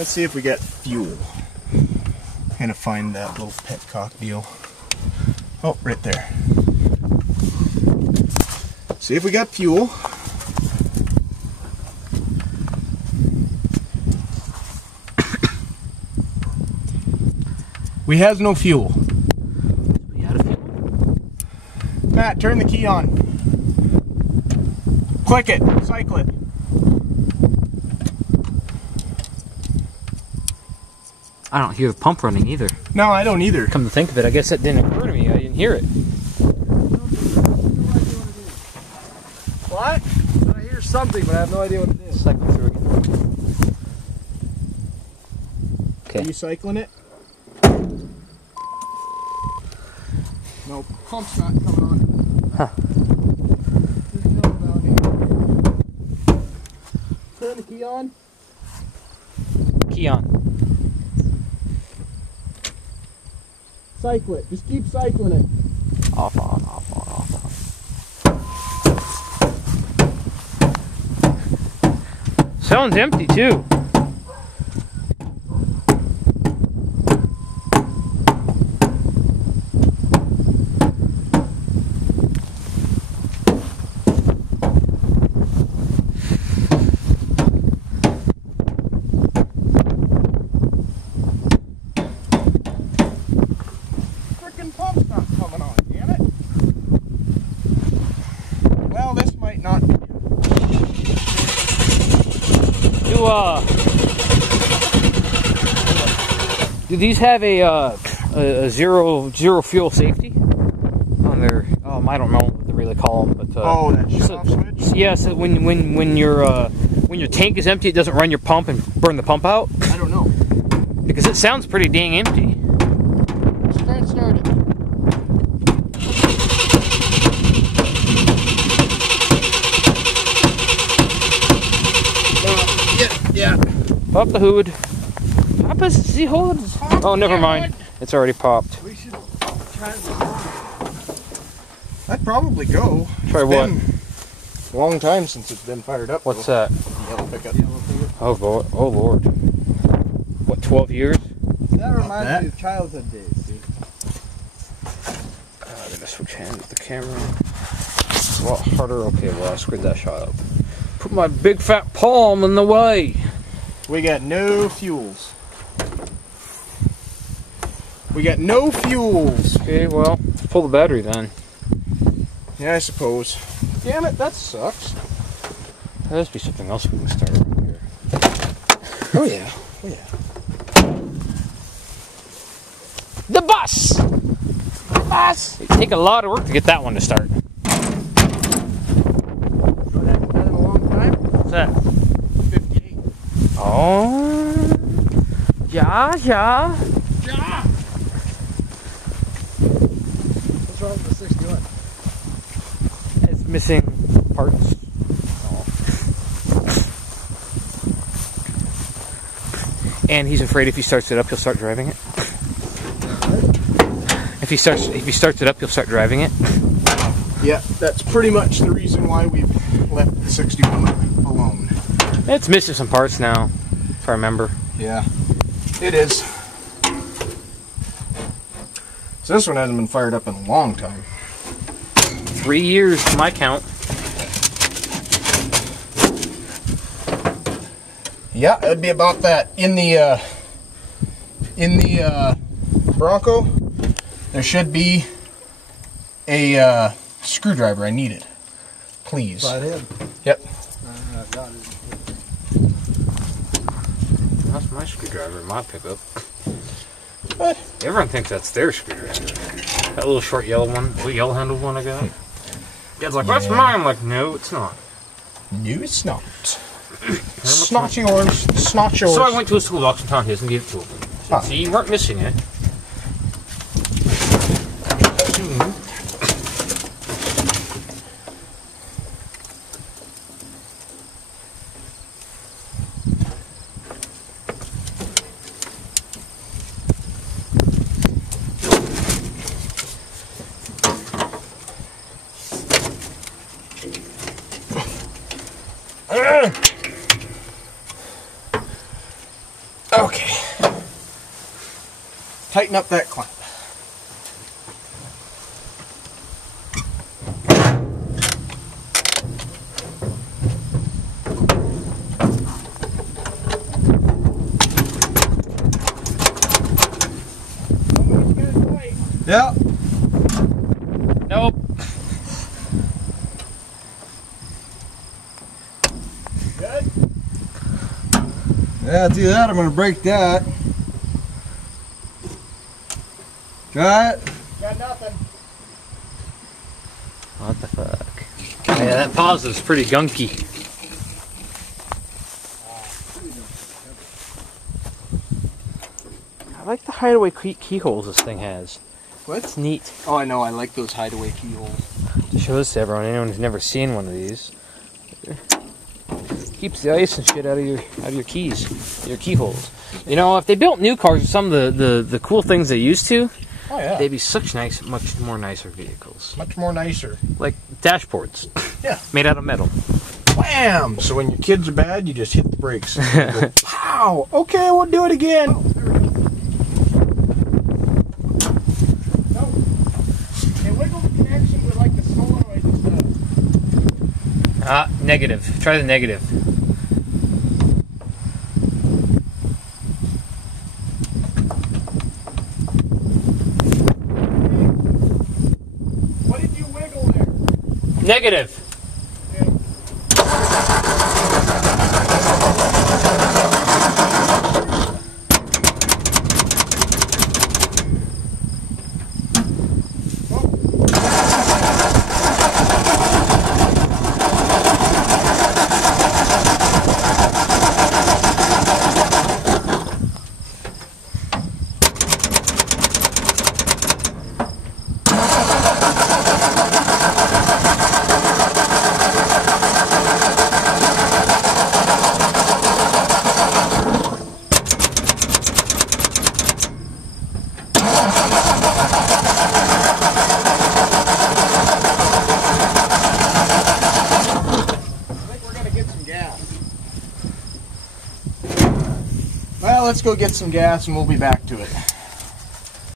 Let's see if we get fuel. Kind of find that little petcock deal. Oh, right there. See if we got fuel. We has no fuel. We out of fuel? Matt, turn the key on. Click it. Cycle it. I don't hear the pump running either. No, I don't either. Come to think of it, I guess that didn't occur to me. I didn't hear it. What? I hear something, but I have no idea what it is. Cycle through again. Okay. Are you cycling it? No, pump's not coming on. Huh. There's no down here. Turn the key on. Key on. Cycle it. Just keep cycling it. Off, on, off, on, off, on. Sounds empty too. Pump's not coming on, damn it. Well, this might not be. Do these have a zero fuel safety on their? I don't know what they really call them, but oh, that shut-off switch. Yeah, so when your tank is empty, it doesn't run your pump and burn the pump out. I don't know. Because it sounds pretty dang empty. Let's try and start it. Yeah. Pop the hood. Pop us the hood. Oh, never mind. It's already popped. We should try it. That'd probably go. Try what? A long time since it's been fired up. What's that? The yellow pickup. Oh, oh Lord. What, 12 years? That reminds me of childhood days, dude. I'm gonna switch hands with the camera. It's a lot harder. Okay, well, I screwed that shot up. Put my big fat palm in the way. We got no fuels. We got no fuels. Okay, well, let's pull the battery then. Yeah, I suppose. Damn it, that sucks. There must be something else we can start over here. Oh yeah, oh yeah. The bus! The bus! It'd take a lot of work to get that one to start. What's that? 58. Oh. Yeah. Yeah. What's wrong with the 61? It's missing parts. Oh. And he's afraid if he starts it up, he'll start driving it. If he starts it up, he'll start driving it. Yeah, that's pretty much the reason why we've left the 61 alone. It's missing some parts now, if I remember. Yeah, it is. So this one hasn't been fired up in a long time. 3 years to my count. Yeah, it'd be about that. In the Bronco, there should be a screwdriver. I need it, please. Flathead? Yep. Got it. That's my screwdriver in my pickup. What? Everyone thinks that's their screwdriver. That little short yellow one, the yellow handled one I got. Dad's like, that's mine. I'm like, no, it's not. No, it's not. It's not yours. It's not yours. So I went to a school box and found his and gave it to him. Ah. See, you weren't missing it. tighten up that clamp. Yeah. Nope. Good? Yeah, do that. I'm going to break that. Got it? Got nothing. What the fuck? Yeah, that positive's pretty gunky. I like the hideaway keyholes this thing has. What? It's neat. Oh, I know. I like those hideaway keyholes. To show this to everyone, anyone who's never seen one of these. Keeps the ice and shit out of your keys, your keyholes. You know, if they built new cars with some of the cool things they used to, oh yeah, they'd be such much more nicer vehicles. Much more nicer. Like dashboards. Yeah. Made out of metal. Wham! So when your kids are bad, you just hit the brakes. Go, pow! Okay, we'll do it again. Oh, there we go. No. Hey, wiggle the connection with like the solenoid and stuff. Negative. Try the negative. What did you wiggle there? Negative. Well, let's go get some gas and we'll be back to it.